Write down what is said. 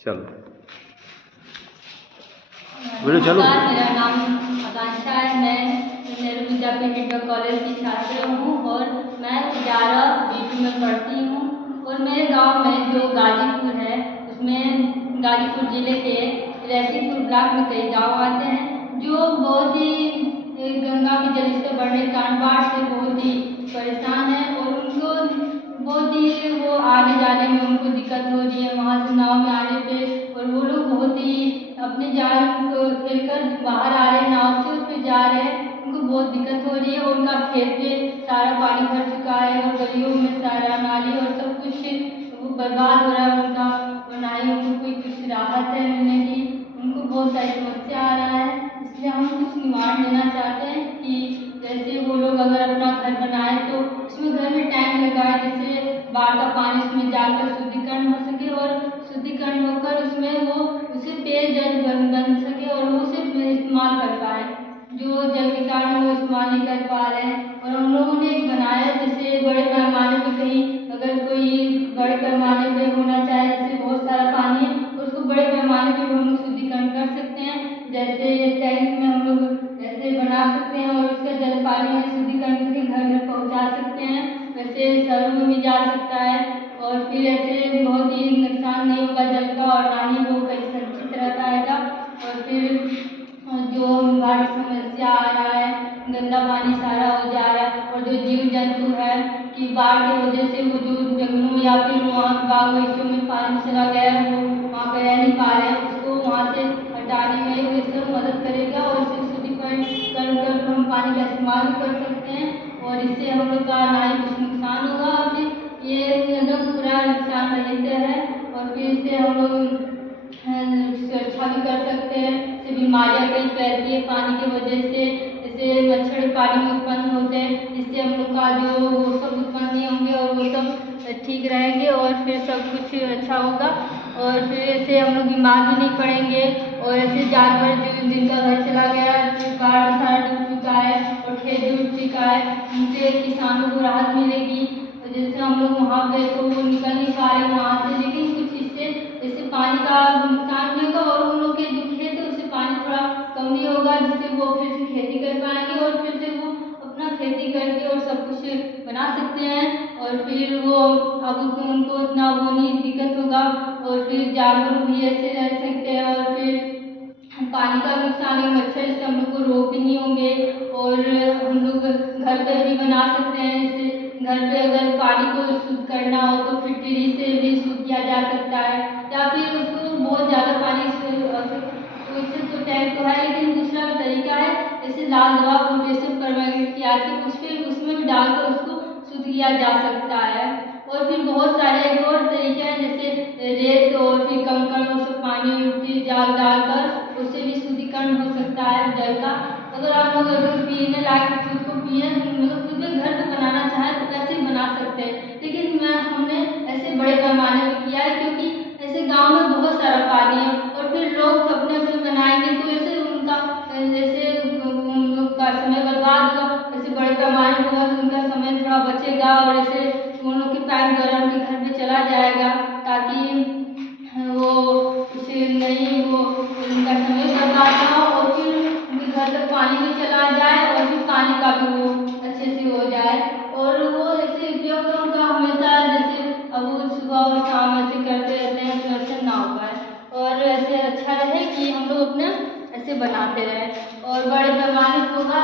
चलो वीडियो चलो। मेरा नाम आकांक्षा है। मैं नेहरू विद्यापीठ इंटर कॉलेज की छात्र हूँ और मैं 11 B2 में पढ़ती हूँ। और मेरे गांव में जो गाजीपुर है उसमें गाजीपुर जिले के रैसीपुर ब्लॉक में कई गांव आते हैं जो बहुत ही गंगा के जलस्तर बढ़ने के कारण बाढ़ से बहुत ही परेशान है और उनको बहुत ही वो आने जाने में उनको दिक्कत हो रही है वहाँ से नाव में आने पे। और वो लोग बहुत ही अपने जाल को खेलकर बाहर आ रहे हैं नाव से, उस पर जा रहे हैं, उनको बहुत दिक्कत हो रही है। उनका खेत में सारा पानी भर चुका है और गलियों में सारा नाली और सब कुछ वो बर्बाद हो रहा है उनका। और ना ही उनको कोई कुछ राहत है मिलने की, उनको बहुत सारी समस्या आ रहा है। इसलिए हम कुछ निवारण देना चाहते हैं कि जैसे वो लोग अगर अपना घर बनाए तो उसमें घर में टैंक लगाए जिससे बाढ़ का पानी उसमें जाकर शुद्धिकरण हो सके और शुद्धिकरण होकर उसमें वो उसे पेयजल बन सके और वो उसे इस्तेमाल कर पाए। जो जल के कारण वो इस्तेमाल नहीं कर पा रहे हैं। और हम लोगों ने एक बनाया जैसे बड़े पैमाने पे कहीं अगर कोई बड़े पैमाने पे होना चाहे जैसे बहुत सारा पानी है उसको बड़े पैमाने पे हम लोग शुद्धिकरण कर सकते हैं। जैसे टैंक में हम लोग ऐसे बना सकते हैं और उसका जल पानी में शुद्धिकरण करके घर घर पहुँचा सकते हैं। वैसे शहरों में भी जा सकता है और फिर ऐसे बहुत ही नुकसान नहीं होगा जल का और ना ही वो कहीं संचित रह पाएगा। और फिर जो बाढ़ की समस्या आ रहा है, गंदा पानी सारा हो जा रहा है और जो जीव जंतु है कि बाढ़ की वजह से वो जो जंगलों या फिर वहाँ बाग बगीचों में पानी चला गया है वो वहाँ पे रह नहीं पा रहे हैं, उसको वहाँ से हटाने में इससे मदद करेगा और इससे शुद्धिकरण कर हम पानी का इस्तेमाल भी कर सकते हैं। और इससे हम लोग का ना ही कुछ नुकसान होगा और फिर ये एकदम पूरा नुकसान रहित है। और फिर इससे हम लोग सुरक्षा भी कर सकते हैं। इससे बीमारियाँ कई फैलती है पानी की वजह से, जैसे मच्छर पानी में उत्पन्न होते हैं जिससे हम लोग का जो वो सब उत्पन्न नहीं होंगे और वो सब ठीक रहेंगे और फिर सब कुछ अच्छा होगा। और फिर ऐसे हम लोग बीमार भी नहीं पड़ेंगे। और ऐसे जानवर जो जिनका घर चला गया बाढ़ में सारा डूब चुका है और खेत डूब चुका है उनसे किसानों को राहत मिलेगी। और जैसे हम लोग वहाँ पे तो वो निकल नहीं पा रहे वहाँ से, लेकिन कुछ इससे जैसे पानी का नुकसान भी होगा और उन लोग के जो खेत है उससे पानी थोड़ा कम भी होगा जिससे वो फिर से खेती कर पाएंगे और फिर से वो अपना खेती करके और सब कुछ बना सकते हैं। और फिर वो अब उनको उतना वो नहीं दिक्कत होगा और फिर जानवर भी ऐसे रह सकते हैं। और फिर पानी का नुकसान है मच्छर से हम लोग को रोग भी नहीं होंगे। और हम लोग घर पे भी बना सकते हैं, जैसे घर पे अगर पानी को शुद्ध करना हो तो फिटकरी से भी शुद्ध किया जा सकता है या फिर उसको बहुत ज़्यादा पानी से तो इससे तो टैंक तो है, लेकिन दूसरा भी तरीका है जैसे लाल दवा पोटेशियम परमैंगनेट की आती है उसमें भी डालकर उसको शुद्ध किया जा सकता है। और फिर बहुत सारे एक और तरीके हैं जैसे रेत और फिर कंकड़ और सब पानी जाल डालकर उससे भी शुद्धिकरण हो सकता है जल का। अगर आप लोग अगर पीने लायक शुद्ध को पिए मतलब खुद में घर पे बनाना चाहें तो ऐसे ही बना सकते हैं, लेकिन हमने ऐसे बड़े पैमाने पर किया है क्योंकि ऐसे गांव में बहुत सारा पानी है और फिर लोग अपने अपने बनाएंगे तो ऐसे उनका जैसे उन लोग का समय बर्बाद होगा। ऐसे बड़े पैमाने पर होगा तो उनका समय थोड़ा बचेगा और ऐसे उन लोग के पाइप द्वारा उनके घर पे चला जाएगा ताकि वो कुछ नहीं वो उनका समय बर्बाद ना हो और फिर उनके घर तक पानी भी चला जाए और फिर पानी का भी वो अच्छे से हो जाए। और वो ऐसे उपयोग तो उनका हमेशा जैसे अब वो सुबह और शाम ऐसे करते रहते हैं तो ऐसे ना हो पाए और ऐसे अच्छा रहे कि हम लोग अपने ऐसे बनाते रहे। और बड़े पैमाने पर होगा